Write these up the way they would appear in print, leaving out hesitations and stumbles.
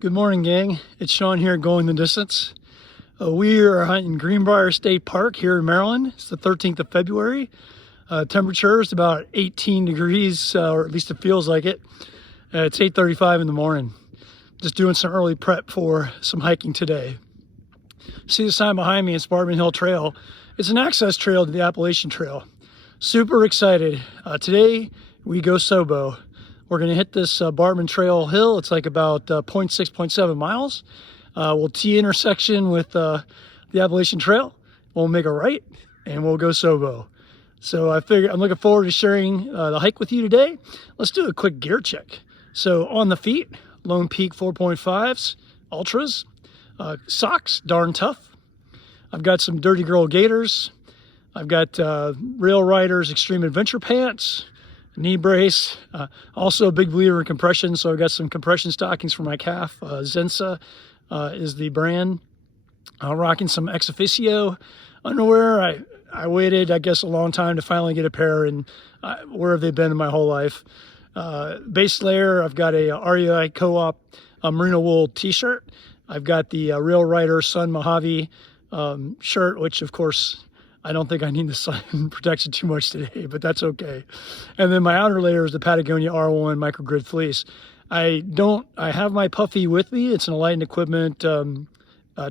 Good morning, gang. It's Sean here, going the distance. We are hunting Greenbrier State Park here in Maryland. It's the 13th of February. Temperature is about 18 degrees, or at least it feels like it. It's 8:35 in the morning. Just doing some early prep for some hiking today. See the sign behind me? It's Bartman Hill Trail. It's an access trail to the Appalachian Trail. Super excited. Today we go SOBO. We're going to hit this Bartman Trail hill. It's like about 0.6, 0.7 miles. We'll T intersection with the Appalachian Trail. We'll make a right and we'll go SOBO. So I'm looking forward to sharing the hike with you today. Let's do a quick gear check. So on the feet, Lone Peak 4.5s, Altras, socks, darn tough. I've got some Dirty Girl gaiters. I've got Rail Riders Extreme Adventure pants, knee brace. Also a big believer in compression, so I've got some compression stockings for my calf. Zensah is the brand. Rocking some Oficio underwear. I waited, I guess, a long time to finally get a pair, and where have they been in my whole life? Base layer, I've got a REI Co-op Merino wool t-shirt. I've got the Riders Sun Mojave shirt, which of course I don't think I need the sun protection too much today, but that's okay. And then my outer layer is the Patagonia R1 microgrid fleece. I have my puffy with me. It's an Enlightened Equipment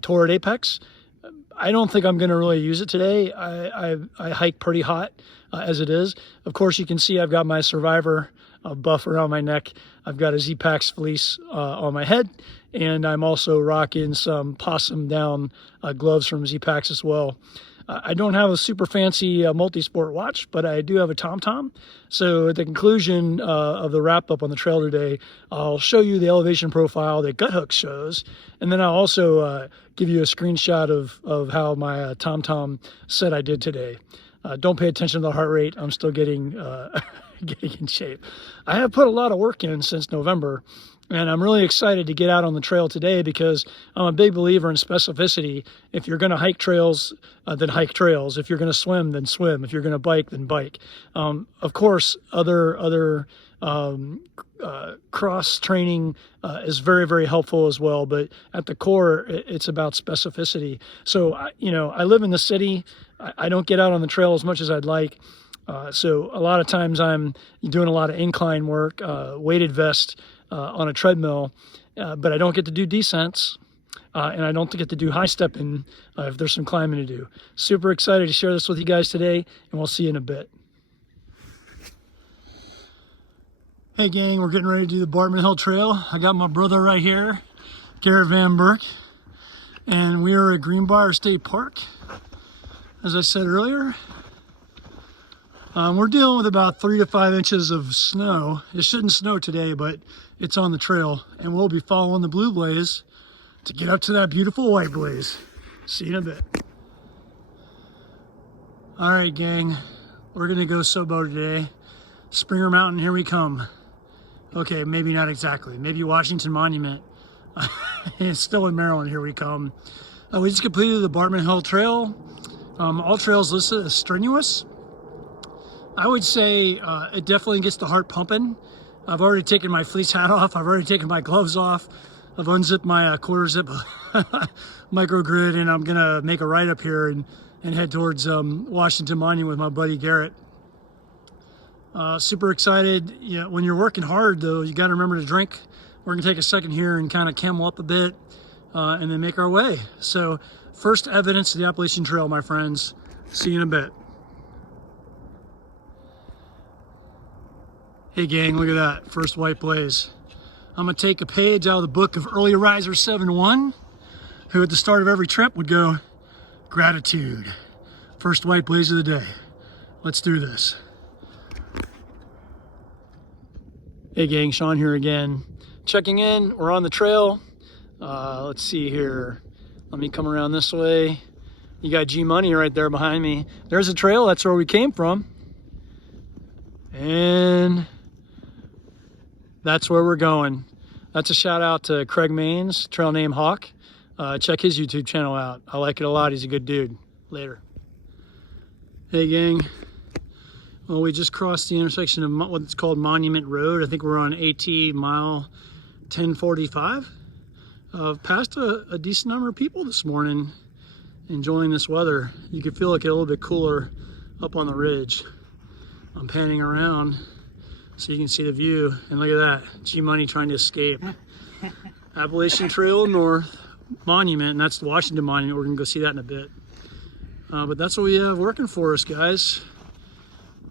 Torrid Apex. I don't think I'm going to really use it today. I hike pretty hot as it is. Of course, you can see I've got my Survivor buff around my neck. I've got a Zpacks fleece on my head, and I'm also rocking some possum down gloves from Zpacks as well. I don't have a super fancy multi-sport watch, but I do have a TomTom. So at the conclusion of the wrap-up on the trail today, I'll show you the elevation profile that Guthook shows, and then I'll also give you a screenshot of how my TomTom said I did today. Don't pay attention to the heart rate. I'm still getting in shape. I have put a lot of work in since November, and I'm really excited to get out on the trail today because I'm a big believer in specificity. If you're going to hike trails, then hike trails. If you're going to swim, then swim. If you're going to bike, then bike. Of course, other cross training is very, very helpful as well. But at the core, it's about specificity. So, I live in the city. I don't get out on the trail as much as I'd like. So a lot of times I'm doing a lot of incline work, weighted vest on a treadmill, but I don't get to do descents, and I don't get to do high stepping if there's some climbing to do. Super excited to share this with you guys today, and we'll see you in a bit. Hey gang, we're getting ready to do the Bartman Hill Trail. I got my brother right here, Garrett Van Burke, and we are at Greenbrier State Park, as I said earlier. We're dealing with about 3 to 5 inches of snow. It shouldn't snow today, but it's on the trail, and we'll be following the blue blaze to get up to that beautiful white blaze. See you in a bit. All right, gang, we're gonna go SOBO today. Springer Mountain, here we come. Okay, maybe not exactly. Maybe Washington Monument. It's still in Maryland, here we come. We just completed the Bartman Hill Trail. All trails listed as strenuous. I would say it definitely gets the heart pumping. I've already taken my fleece hat off. I've already taken my gloves off. I've unzipped my quarter zip microgrid, and I'm gonna make a right up here and head towards Washington Monument with my buddy Garrett. Super excited. When you're working hard though, you gotta remember to drink. We're gonna take a second here and kind of camel up a bit and then make our way. So first evidence of the Appalachian Trail, my friends. See you in a bit. Hey gang, look at that, first white blaze. I'm gonna take a page out of the book of early riser 7-1, who at the start of every trip would go, gratitude, first white blaze of the day. Let's do this. Hey gang, Sean here again. Checking in, we're on the trail. Let's see here. Let me come around this way. You got G Money right there behind me. There's a trail, that's where we came from. And that's where we're going. That's a shout out to Craig Maines, trail name Hawk. Check his YouTube channel out. I like it a lot. He's a good dude. Later. Hey gang. Well, we just crossed the intersection of what's called Monument Road. I think we're on AT mile 1045. passed a decent number of people this morning enjoying this weather. You can feel it get a little bit cooler up on the ridge. I'm panning around so you can see the view, and look at that, G-Money trying to escape. Appalachian Trail North Monument, and that's the Washington Monument. We're gonna go see that in a bit. But that's what we have working for us, guys.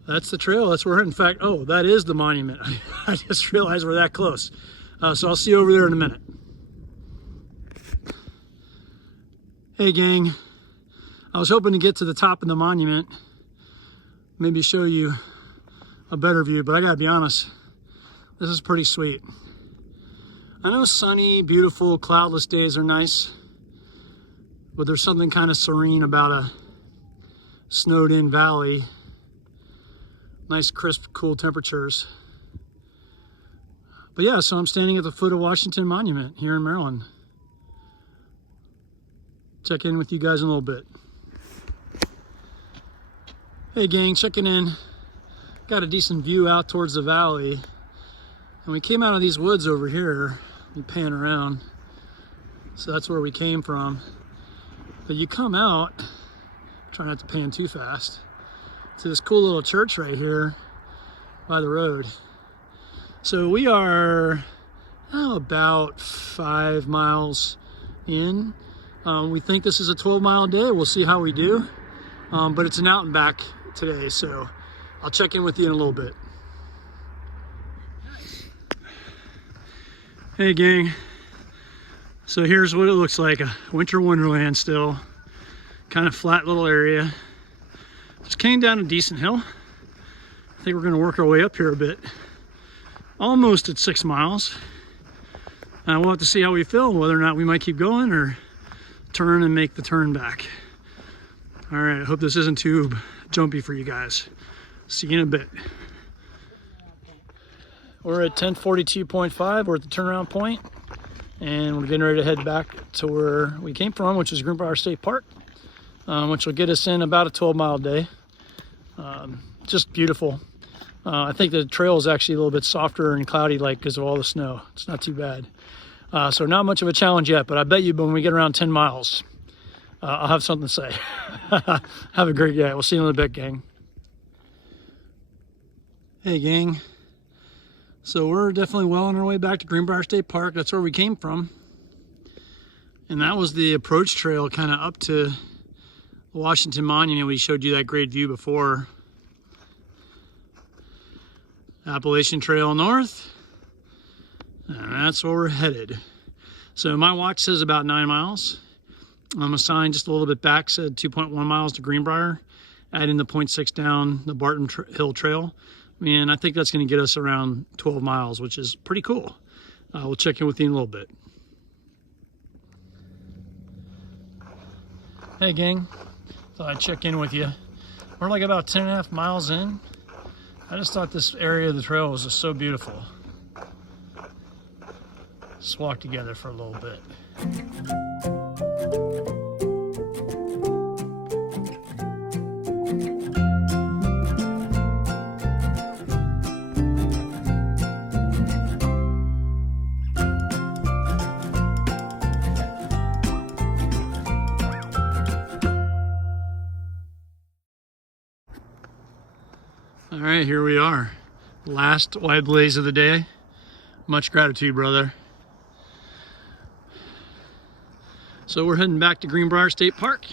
That's the trail. That's where, in fact, oh, that is the monument. I just realized we're that close. So I'll see you over there in a minute. Hey, gang. I was hoping to get to the top of the monument, maybe show you a better view, but I gotta be honest, this is pretty sweet. I know sunny, beautiful, cloudless days are nice, but there's something kind of serene about a snowed in valley. Nice, crisp, cool temperatures. But yeah, so I'm standing at the foot of Washington Monument here in Maryland. Check in with you guys in a little bit. Hey gang, checking in. Got a decent view out towards the valley. And we came out of these woods over here. You pan around. So that's where we came from. But you come out, try not to pan too fast, to this cool little church right here by the road. So we are about 5 miles in. We think this is a 12-mile day. We'll see how we do. But it's an out and back today, so I'll check in with you in a little bit. Hey gang, so here's what it looks like, a winter wonderland still. Kind of flat little area. Just came down a decent hill. I think we're gonna work our way up here a bit. Almost at 6 miles. We'll have to see how we feel, whether or not we might keep going or turn and make the turn back. All right, I hope this isn't too jumpy for you guys. See you in a bit. We're at 1042.5. We're at the turnaround point, and we're getting ready to head back to where we came from, which is Greenbrier State Park, which will get us in about a 12-mile day. Just beautiful. I think the trail is actually a little bit softer and cloudy like because of all the snow. It's not too bad. So not much of a challenge yet, but I bet you when we get around 10 miles, I'll have something to say. Have a great day. We'll see you in a little bit, gang. Hey, gang. So we're definitely well on our way back to Greenbrier State Park. That's where we came from. And that was the approach trail kind of up to the Washington Monument. We showed you that great view before. Appalachian Trail North. And that's where we're headed. So my watch says about 9 miles. I'm assigned just a little bit back, said 2.1 miles to Greenbrier. Add in the 0.6 down the Bartman Hill Trail. And I think that's going to get us around 12 miles, which is pretty cool. We'll check in with you in a little bit. Hey gang, thought I'd check in with you. We're like about 10.5 miles in. I just thought this area of the trail was just so beautiful. Let's walk together for a little bit. All right, here we are. Last wide blaze of the day. Much gratitude, brother. So we're heading back to Greenbrier State Park.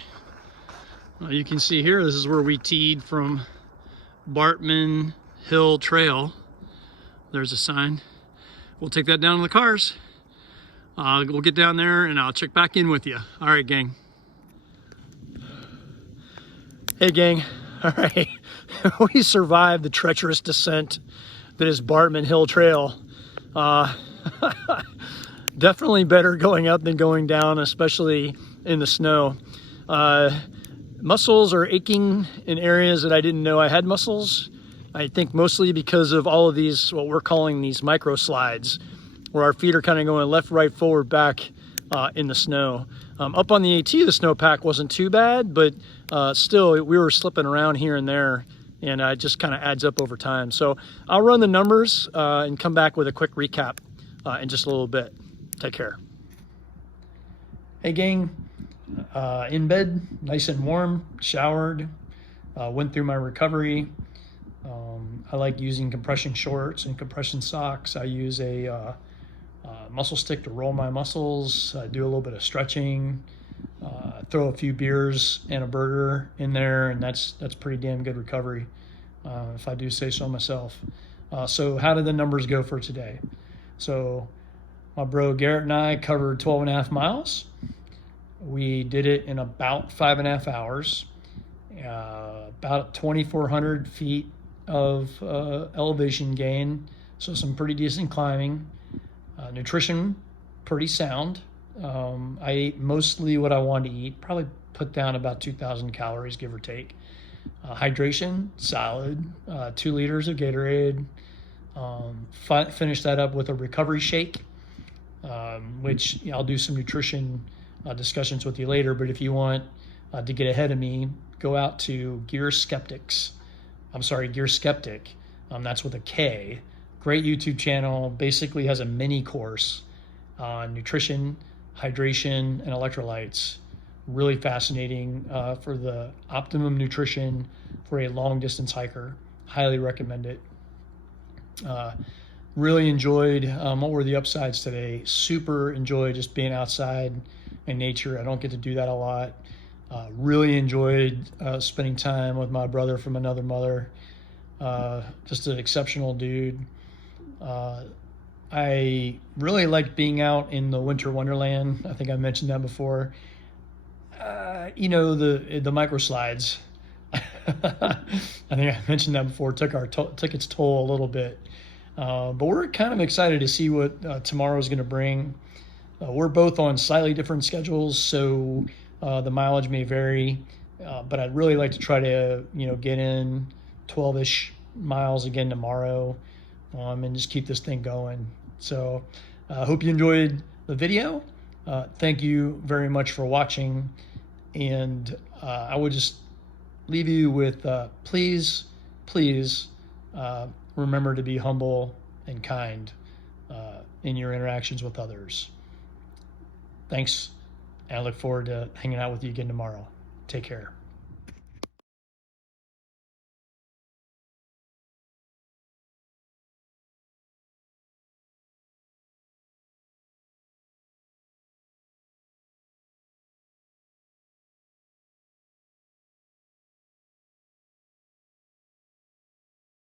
You can see here, this is where we teed from Bartman Hill Trail. There's a sign. We'll take that down in the cars. We'll get down there and I'll check back in with you. All right, gang. Hey, gang. All right. We survived the treacherous descent that is Bartman Hill Trail. Definitely better going up than going down, especially in the snow. Muscles are aching in areas that I didn't know I had muscles. I think mostly because of all of these, what we're calling these micro slides, where our feet are kind of going left, right, forward, back in the snow. Up on the AT, the snowpack wasn't too bad, but still we were slipping around here and there, and it just kind of adds up over time. So I'll run the numbers and come back with a quick recap in just a little bit. Take care. Hey gang, in bed, nice and warm, showered, went through my recovery. I like using compression shorts and compression socks. I use a muscle stick to roll my muscles, do a little bit of stretching, throw a few beers and a burger in there, and that's pretty damn good recovery, if I do say so myself. So how did the numbers go for today? So my bro Garrett and I covered 12.5 miles. We did it in about 5.5 hours, about 2,400 feet of elevation gain. So some pretty decent climbing. Nutrition, pretty sound. I ate mostly what I wanted to eat, probably put down about 2,000 calories, give or take. Hydration, solid, 2 liters of Gatorade. Finished that up with a recovery shake, which I'll do some nutrition discussions with you later. But if you want to get ahead of me, go out to Gear Skeptic. That's with a K. Great YouTube channel. Basically has a mini course on nutrition, hydration, and electrolytes. Really fascinating for the optimum nutrition for a long distance hiker. Highly recommend it. Really enjoyed what were the upsides today. Super enjoyed just being outside in nature. I don't get to do that a lot. Really enjoyed spending time with my brother from another mother. Just an exceptional dude. I really liked being out in the winter wonderland. I think I mentioned that before. The micro slides. I think I mentioned that before. Took its toll a little bit. But we're kind of excited to see what tomorrow is going to bring. We're both on slightly different schedules, so the mileage may vary. But I'd really like to try to, get in 12-ish miles again tomorrow, and just keep this thing going. So I hope you enjoyed the video. Thank you very much for watching. And I would just leave you with, please remember to be humble and kind in your interactions with others. Thanks, and I look forward to hanging out with you again tomorrow. Take care.